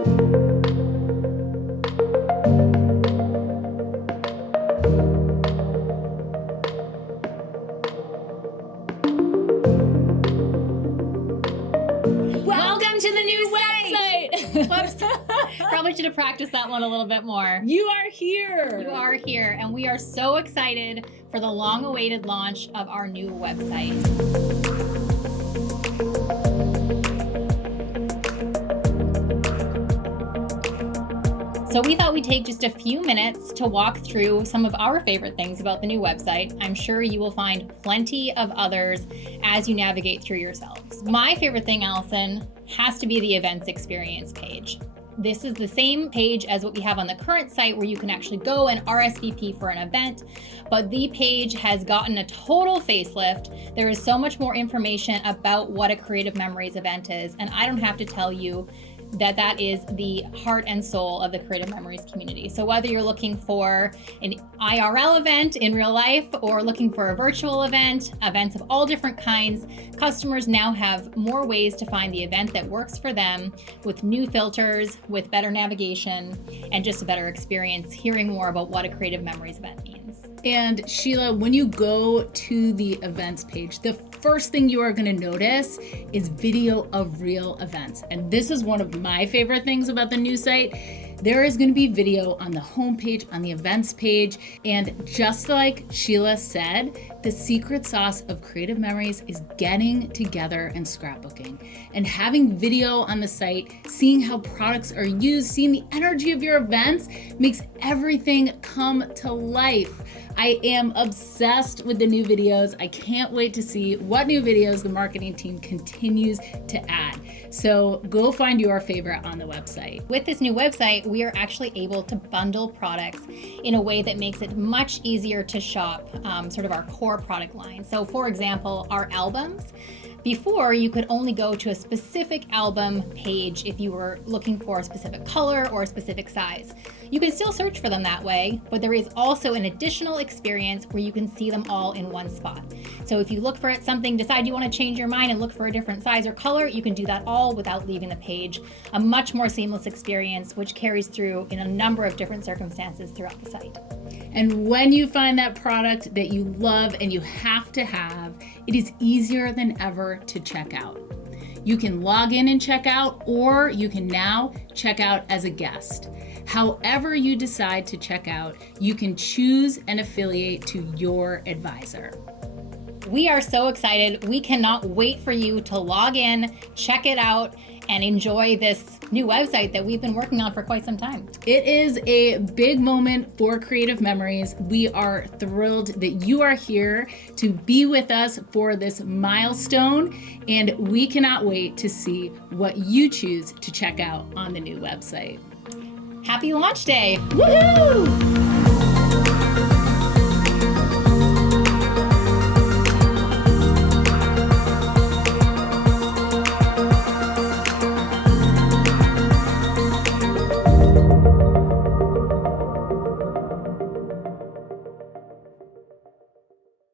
Welcome to the new website. Probably should have practiced that one a little bit more. You are here. You are here, and we are so excited for the long-awaited launch of our new website. So we thought we'd take just a few minutes to walk through some of our favorite things about the new website. I'm sure you will find plenty of others as you navigate through yourselves. My favorite thing, Allison, has to be the events experience page. This is the same page as what we have on the current site where you can actually go and RSVP for an event, but the page has gotten a total facelift. There is so much more information about what a Creative Memories event is, and I don't have to tell you that is the heart and soul of the Creative Memories community. So whether you're looking for an IRL event in real life or looking for a virtual event, events of all different kinds, customers now have more ways to find the event that works for them with new filters, with better navigation, and just a better experience hearing more about what a Creative Memories event means. And Sheila, when you go to the events page, the first thing you are going to notice is video of real events. And this is one of my favorite things about the new site. There is going to be video on the homepage, on the events page. And just like Sheila said, the secret sauce of Creative Memories is getting together and scrapbooking. And having video on the site, seeing how products are used, seeing the energy of your events makes everything come to life. I am obsessed with the new videos. I can't wait to see what new videos the marketing team continues to add. So go find your favorite on the website. With this new website, we are actually able to bundle products in a way that makes it much easier to shop sort of our core product line. So for example, our albums. Before, you could only go to a specific album page if you were looking for a specific color or a specific size. You can still search for them that way, but there is also an additional experience where you can see them all in one spot. So if you look for something, decide you want to change your mind and look for a different size or color, you can do that all without leaving the page. A much more seamless experience, which carries through in a number of different circumstances throughout the site. And when you find that product that you love and you have to have, it is easier than ever to check out. You can log in and check out, or you can now check out as a guest. However you decide to check out, you can choose an affiliate to your advisor. We are so excited. We cannot wait for you to log in, check it out, and enjoy this new website that we've been working on for quite some time. It is a big moment for Creative Memories. We are thrilled that you are here to be with us for this milestone, and we cannot wait to see what you choose to check out on the new website. Happy launch day! Woohoo!